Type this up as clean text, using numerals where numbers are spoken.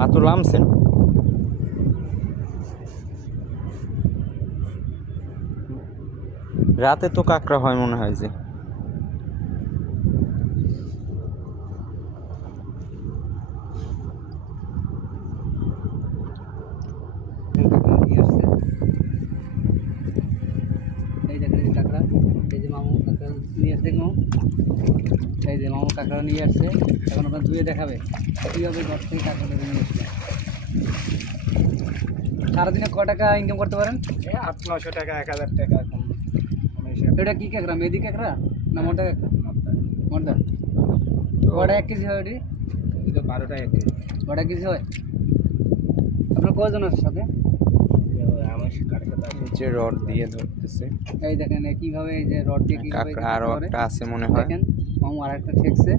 মাত্র নামছেন। রাতে তো কাঁকড়া হয় মনে হয় যে। এই দেখেন কাঁকড়া, এই যে মামু কাঁকড়া নিয়ে আসছে, দেখুন এই যে মামু কাঁকড়া নিয়ে আসছে। এখন আপনার ধুয়ে দেখাবে কীভাবে ঘর থেকে কাঁকড়া ধরে নিয়ে আসছে। সারাদিনে ক টাকা ইনকাম করতে পারেন? 800-900 টাকা, 1000 টাকা এখন। এটা কি কাঁকড়া, মেদি কাঁকড়া না মোটা কাঁকড়া? মোটা। কটা 1 কেজি হয় ওটি? 12টা 1 কেজি। কটা কেজি হয়? আপনার কজন আছে সাথে? আমার কার সাথে আছে? নিচে রড দিয়ে ধরতেছে এই দেখেন কিভাবে এই যে রড দিয়ে কিভাবে কাঁকড়া, আরো ধরে। একটা আছে মনে হয়। দেখেন মামু আর একটা ঠেকছে।